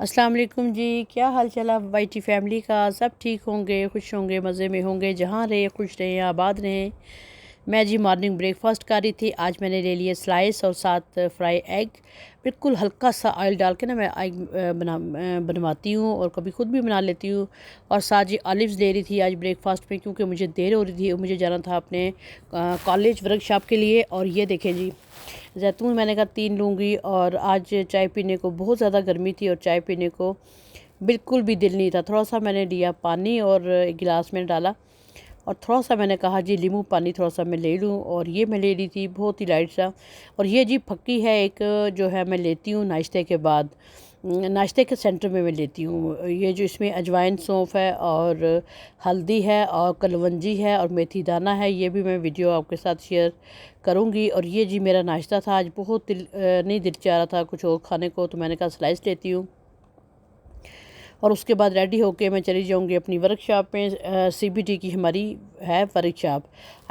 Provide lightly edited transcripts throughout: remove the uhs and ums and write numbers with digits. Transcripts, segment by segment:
अस्सलाम वालेकुम जी। क्या हाल चाल है वाईटी फैमिली का? सब ठीक होंगे, खुश होंगे, मज़े में होंगे। जहाँ रहे खुश रहें, आबाद रहें। मैं जी मॉर्निंग ब्रेकफास्ट कर रही थी। आज मैंने ले लिया स्लाइस और साथ फ्राई एग। बिल्कुल हल्का सा ऑयल डाल के ना मैं एग बनवाती हूँ और कभी ख़ुद भी बना लेती हूँ। और साथ जी ऑलिव्स ले रही थी आज ब्रेकफास्ट में, क्योंकि मुझे देर हो रही थी और मुझे जाना था अपने कॉलेज वर्कशॉप के लिए। और ये देखें जी, जैतून मैंने कहा 3 लूँगी। और आज चाय पीने को बहुत ज़्यादा गर्मी थी और चाय पीने को बिल्कुल भी दिल नहीं था। थोड़ा सा मैंने लिया पानी और एक गिलास में डाला और थोड़ा सा मैंने कहा जी नींबू पानी थोड़ा सा मैं ले लूँ। और ये मैं ले ली थी बहुत ही लाइट सा। और ये जी फक्की है एक, जो है मैं लेती हूँ नाश्ते के बाद, नाश्ते के सेंटर में मैं लेती हूँ। ये जो इसमें अजवाइन सौंफ है और हल्दी है और कलवंजी है और मेथी दाना है, ये भी मैं वीडियो आपके साथ शेयर करूँगी। और ये जी मेरा नाश्ता था आज। बहुत नहीं दिल चाह रहा था कुछ और खाने को, तो मैंने कहा स्लाइस लेती हूँ। और उसके बाद रेडी होके मैं चली जाऊंगी अपनी वर्कशॉप में। सीबीटी की हमारी है वर्कशॉप।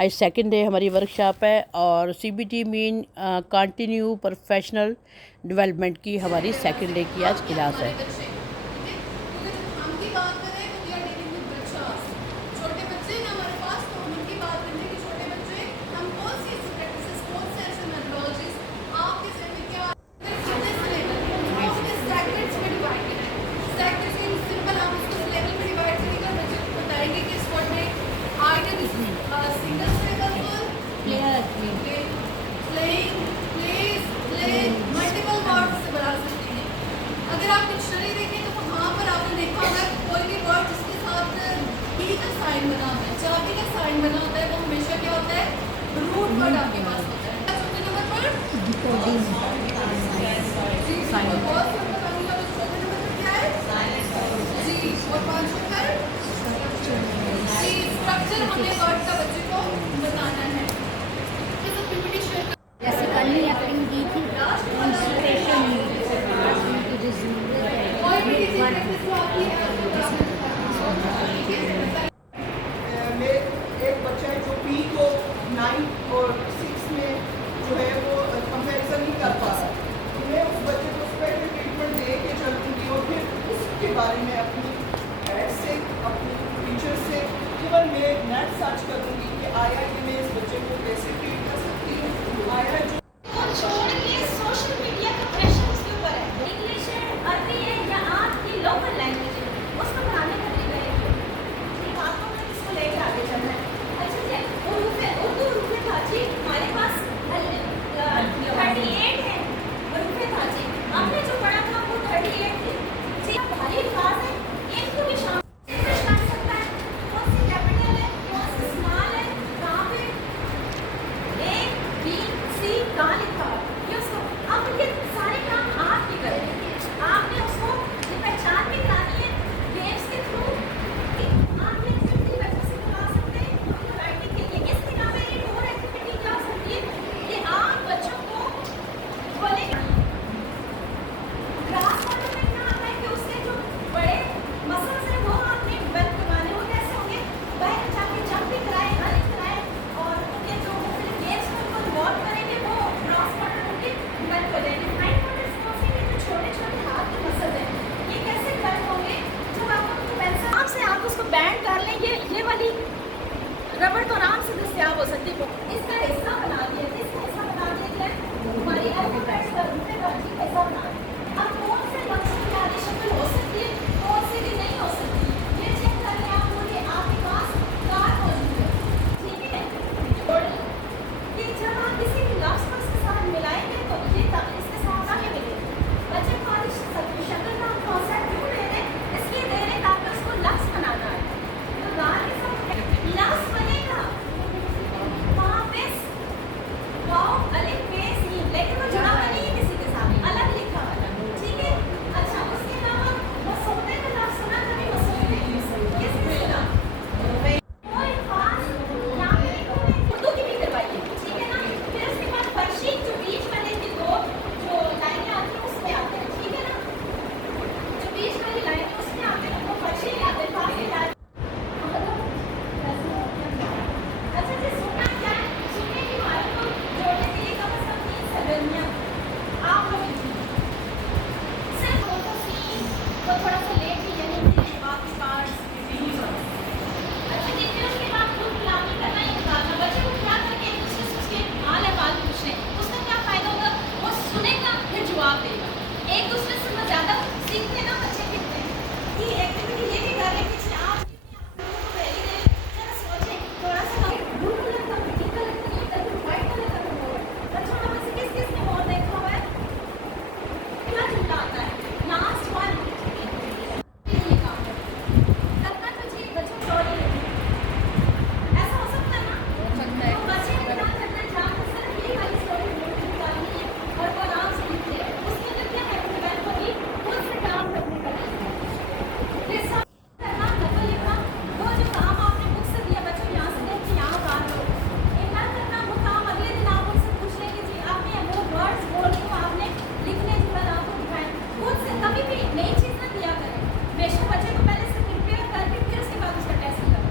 आज सेकंड डे हमारी वर्कशॉप है। और CBT mean continue professional development की हमारी सेकंड डे की आज क्लास है। अगर आप डिक्शनरी देखें तो वहाँ पर आपने देखा होगा कि कोई भी वर्ड जिसके साथ बी का साइन बना होता है, चाबी का साइन बना होता है, वो हमेशा क्या होता है, रूट वर्ड आपके पास होता है। चौथे नंबर पर क्या है जी, और पांचवें पर स्ट्रक्चर हमें वर्ड का बच्चे को बताना है। जैसे कल ही एक्टिंग की थी, इंस्पिरेशन में एक बच्चा है जो पी को 9 और 6 में जो है वो कंपैरिजन नहीं कर पा रहा, तो मैं उस बच्चे को स्पेशल ट्रीटमेंट दे के चलूँगी और फिर उसके बारे में अपनी एड से अपनी टीचर से केवल मैं नेट सर्च करूँगी कि आया कि मैं इस बच्चे को कैसे ट्रीट कर सकती हूँ। आया जो सोशल मीडिया का प्रेशर उसके ऊपर है। इंग्लिश है, अरबी है या आपकी लोकल लैंग्वेज है, उसको पढ़ाने का तरीका है। ठीक, आपको मैं इसको लेके आगे चलना है। अच्छा जी, उर्दू रुपये था जी हमारे पास 38 है। रुपये था जी, आपने जो पढ़ा था वो 38 थे जी। भारी अल्फाज है, एक को भी शामिल कर सकता है। कौन सी कैपिटल है, कौन सी स्मॉल है, कहाँ पे, ए बी सी सीखते हैं ना बच्चे सीखते हैं कि एक्टिविटी ये भी कर रहे हैं कि आज आप लोगों को पहले दिन जरा सोचें थोड़ा सा ब्लू कलर का पिंक कलर का नहीं करके व्हाइट कलर का मोर बच्चों में से किस किस ने मोर देखा हुआ है क्या जुमला आता है लास्ट वन ये काम करना तो चाहिए बच्चों को और ऐसा हो सकता है ना हो सकता है तो बच्चे ने क्या करना है जहाँ पर सिर्फ यही वाली स्टोरी निकालनी है और वो आराम से लिख ले उसके लिए क्या है मोबाइल को भी खुद से काम करने का ये सब करना नकल लिखना वो जो काम आपने बुक से दिया बच्चों यहाँ से देख के यहाँ उतार लो ये ना करना वो काम अगले दिन आप उनसे पूछ लेंगे जी आपने वो वर्ड्स बोल के आपने लिखने के बाद आपको दिखाएं खुद से कभी भी नई चीज़ ना दिया करें हमेशा बच्चे को पहले से प्रिपेयर करके फिर उसके बाद उसका टेस्ट करें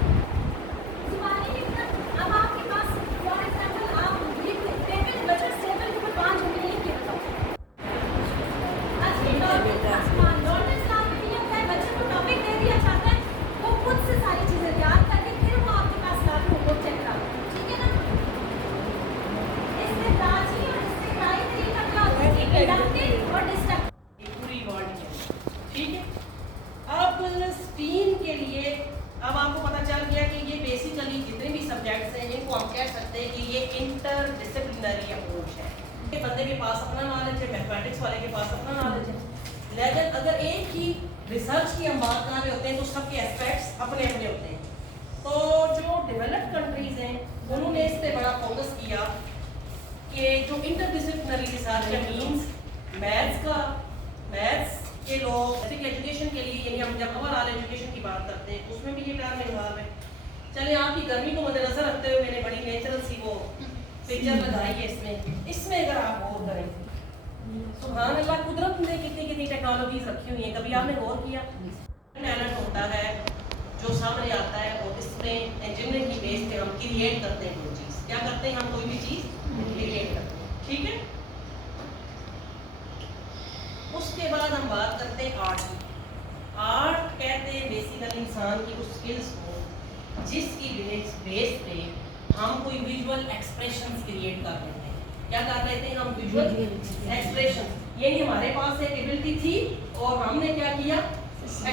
जुबानी लिखना अब आपके पास फॉर एग्जाम्पल आप लिख टेबल बच्चों टेबल के ऊपर 5 उंगली लिख के बताओ नॉर्मल क्लास में ये होता है बच्चे को टॉपिक दे दिया जाता है वो खुद से सारी चीजें याद करके फिर वो आपके पास लाके होमवर्क चेक करा ठीक है ना इससे राजी और इससे राय तरीका क्या होता है इंडक्टिव और डिस्ट्रक्टिव पूरी वर्ड है ठीक है। अब स्टीम के लिए अब आपको पता चल गया कि ये बेसिकली जितने भी सब्जेक्ट्स हैं इनको हम कह सकते हैं कि ये इंटर डिसिप्लिनरी अप्रोच है। ये बंदे के पास अपना नॉलेज है, मैथमेटिक्स वाले के पास अपना नॉलेज है, लेकिन अगर एक ही रिसर्च की हम बात कर रहे होते हैं तो सबके एस्पेक्ट्स अपने अपने होते हैं। तो जो डेवलप्ड कंट्रीज हैं उन्होंने इस पर बड़ा फोकस किया कि जो इंटरडिसिप्लिनरी रिसर्च है मीन्स मैथ्स के लोग बेसिक एजुकेशन के लिए यानी हम जब ओवरऑल एजुकेशन की बात करते हैं उसमें भी ये टर्म इन्वॉल्व है। चलिए आपकी गर्मी को मद्देनजर रखते हुए मैंने बड़ी नेचुरल सी वो पिक्चर लगाई है इसमें अगर आप गौर करें सुभान अल्लाह कुदरत ने कितनी कितनी टेक्नोलॉजीज रखी हुई हैं। कभी आपने गौर किया टैलेंट होता है जो सामने आता है और इसमें इंजीनियरिंग की बेस पे हम क्रिएट करते हैं कोई चीज़ क्या करते हैं हम कोई भी चीज़ क्रिएट करते हैं ठीक है। उसके बाद हम बात करते हैं आर्ट की। आर्ट कहते हैं बेसिकली इंसान की उस स्किल्स को जिसकी बेस पे हम कोई विजुअल एक्सप्रेशंस क्रिएट कर लेते हैं। क्या कर लेते हैं हम विजुअल एक्सप्रेशंस यानी हमारे पास एक एबिलिटी थी और हमने क्या किया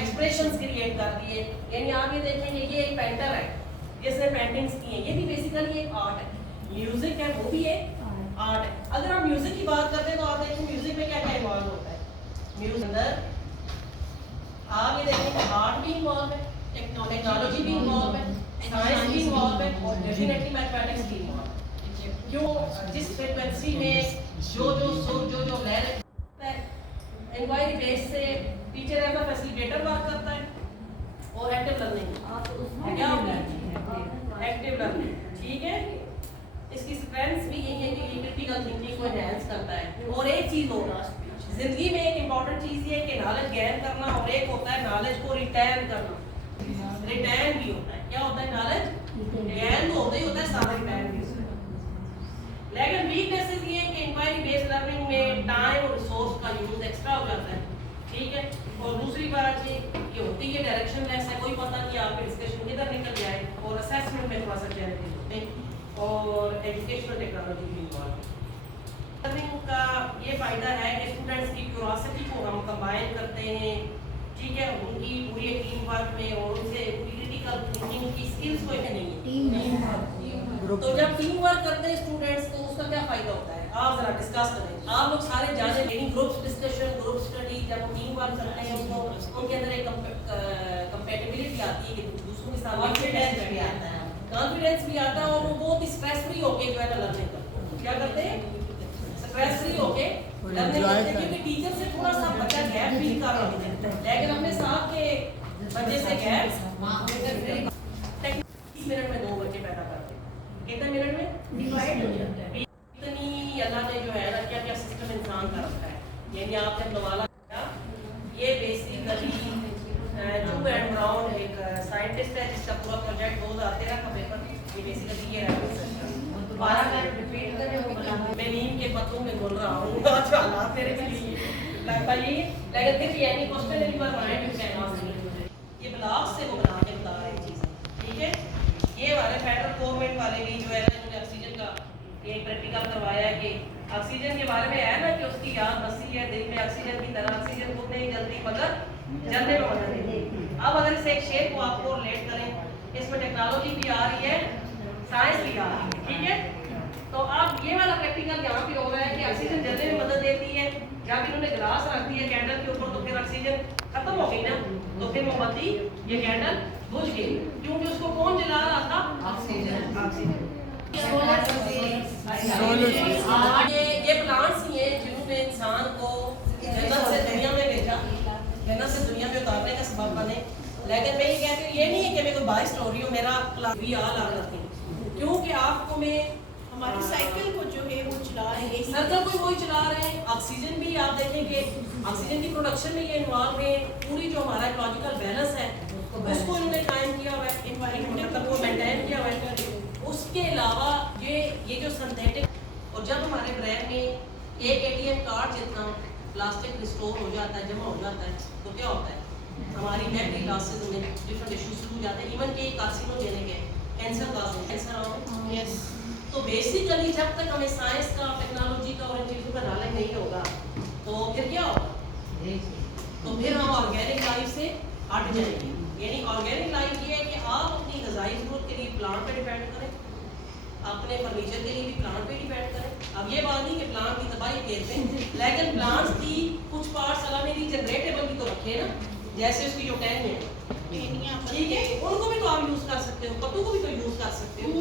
एक्सप्रेशंस क्रिएट कर दिए। यानी आप ये देखेंगे ये एक पेंटर है जिसने पेंटिंग्स की हैं ये भी बेसिकली एक आर्ट है। म्यूजिक है वो भी एक आर्ट है। अगर हम म्यूजिक की बात करते हैं तो आप देखिए म्यूजिक में क्या क्या इन्वॉल्व होता है। म्यूजिक अंदर आप ये देखेंगे आर्ट भी इन्वॉल्व है, टेक्नोलॉजी भी इन्वॉल्व है, साइंस भी इन्वॉल्व है और डेफिनेटली मैथमेटिक्स भी इन्वॉल्व है। क्यों जिस फ्रीक्वेंसी में जो लहर इंक्वायरी बेस से teacher as a facilitator work करता है और एक्टिव लर्निंग क्या होता है एक्टिव लर्निंग ठीक है। इसकी स्ट्रेंथ्स भी यही है कि ये क्रिटिकल थिंकिंग को एनहांस करता है। और एक चीज़ होगा जिंदगी में एक इम्पॉर्टेंट चीज़ ये है कि नॉलेज गेन करना और एक होता है नॉलेज को रिटर्न करना। रिटर्न भी होता है क्या होता है नॉलेज गेन तो होता ही होता है साथ रिटर्न भी होता है। लेकिन वीकनेसेस ये है कि इंक्वायरी बेस्ड लर्निंग में टाइम और रिसोर्स का यूज एक्स्ट्रा हो जाता है ठीक है। और दूसरी बात ये कि होती है डायरेक्शन लेस है कोई पता नहीं आपके डिस्कशन किधर निकल जाए और असेसमेंट में थोड़ा सा क्लैरिटी होते हैं और एजुकेशनल टेक्नोलॉजी भी इन्वॉल्व है। लर्निंग का ये फ़ायदा है कि स्टूडेंट्स की क्यूरोसिटी को हम कंबाइन करते हैं ठीक है उनकी पूरी टीम वर्क में और उनसे क्रिटिकल थिंकिंग की स्किल्स को नहीं है। तो जब टीम वर्क करते हैं स्टूडेंट्स तो उसका क्या फ़ायदा होता है आप ज़रा डिस्कस करें। आप लोग सारे जाने लेकिन ग्रुप्स डिस्कशन ग्रुप स्टडी जब टीम वर्क करते हैं उसको उनके अंदर एक कंपेटिबिलिटी आती है कि दूसरों के साथ कॉन्फिडेंस भी आता है और वो बहुत स्ट्रेस फ्री होके जो है ना लर्निंग करते हैं। क्या करते हैं स्ट्रेस फ्री होके लर्निंग करते हैं क्योंकि टीचर से थोड़ा सा बच्चा गैप फील कर रहा होता है लेकिन अपने साथ के बच्चे से गैप 30 मिनट में 2 बच्चे पैदा करते हैं। कितने मिनट में डिवाइड हो जाता है। इतनी अल्लाह ने जो है ना क्या क्या सिस्टम इंसान का रखा है। यानी आप जब नवाला ये बेसिकली जू एंड ब्राउन एक साइंटिस्ट है जिसका पूरा प्रोजेक्ट 2013 का पेपर ये बेसिकली ये दोबारा मैं रिपीट कर रही हूँ मैं नीम के पत्तों में बोल रहा हूँ आज हालात मेरे लिए लगता ये लेकिन फिर ये नहीं क्वेश्चन नहीं पर माइंड यू कैन आस्क ये ब्लॉग से वो बना के बता रही चीज़ें ठीक है। ये वाले फेडरल गवर्नमेंट वाले भी जो है ना मुझे ऑक्सीजन का ये प्रैक्टिकल करवाया है कि ऑक्सीजन के बारे में है ना कि उसकी याद बसी है दिल में ऑक्सीजन की तरह ऑक्सीजन को नहीं जलती मगर जलने में मदद देती। अब अगर इस एक शेप को आपको रिलेट करें, इसमें टेक्नोलॉजी भी आ रही है, साइंस भी आ रही है, ठीक है। तो अब ये वाला प्रैक्टिकल यहाँ पे हो रहा है कि ऑक्सीजन जलने में मदद देती है। जब इन्होंने गिलास रख दिया कैंडल के ऊपर तो फिर ऑक्सीजन खत्म हो गई ना, तो फिर मोमबत्ती ये कैंडल बुझ गई, क्योंकि उसको कौन जला रहा था? ऑक्सीजन। ऑक्सीजन ये प्लांट्स ही हैं जिन्होंने इंसान को जन्नत से दुनिया में भेजा, जन्नत से दुनिया में उतारने का सबब बने। लेकिन मैं ये कहती हूँ, ये नहीं है कि मैं कोई बाई स्टोरी हूँ, मेरा भी आल आ जाती हूँ, क्योंकि आपको मैं हमारी साइकिल को जो है वो चला रहे हैं, सर्कल को वही चला रहे हैं। ऑक्सीजन भी आप देखेंगे, ऑक्सीजन की प्रोडक्शन में ये इन्वॉल्व है। पूरी जो हमारा इकोलॉजिकल बैलेंस है उसको इन्होंने कायम किया हुआ है, इन्वायरमेंट को मेंटेन किया हुआ है। उसके अलावा ये जो सिंथेटिक, और जब हमारे ब्रेन में एक एटीएम कार्ड जितना प्लास्टिक स्टोर हो जाता है, जमा हो जाता है, तो क्या होता है? हमारी मेमोरी लॉसेस में डिफरेंट इश्यूज शुरू हो जाते हैं, इवन के कार्सिनोजेनिक है, कैंसर काज है, कैंसर यस। तो बेसिकली जब तक हमें साइंस का, टेक्नोलॉजी का और इन चीज़ों का नॉलेज नहीं होगा तो फिर क्या होगा? तो फिर हम ऑर्गेनिक लाइफ से हट जाएंगे। यानी ऑर्गेनिक लाइफ ये है कि आप अपनी ग़िज़ाई ज़रूरत के लिए प्लांट पे डिपेंड करें, अपने फर्नीचर के लिए भी प्लांट पे डिपेंड करें। अब ये बात नहीं कि प्लांट की तबाही कहते हैं, लेकिन प्लांट्स की कुछ पार्ट्स अल्लाह ने रीजनरेटेबल भी तो रखे ना, जैसे उसकी जो टहनी है, ठीक है, उनको भी तो आप यूज़ कर सकते हो, पत्तों को भी तो यूज़ कर सकते हो।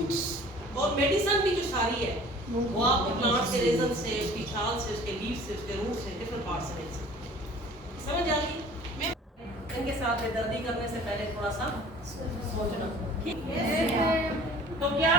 और मेडिसिन भी जो सारी है वो आपको प्लांट के रेजन से, उसकी छाल से, उसके लीफ से, उसके रूट से, डिफरेंट पार्ट से मिल सकती है। समझ आ गई? इनके साथ बेदर्दी करने से पहले थोड़ा सा सोचना, ठीक है? तो क्या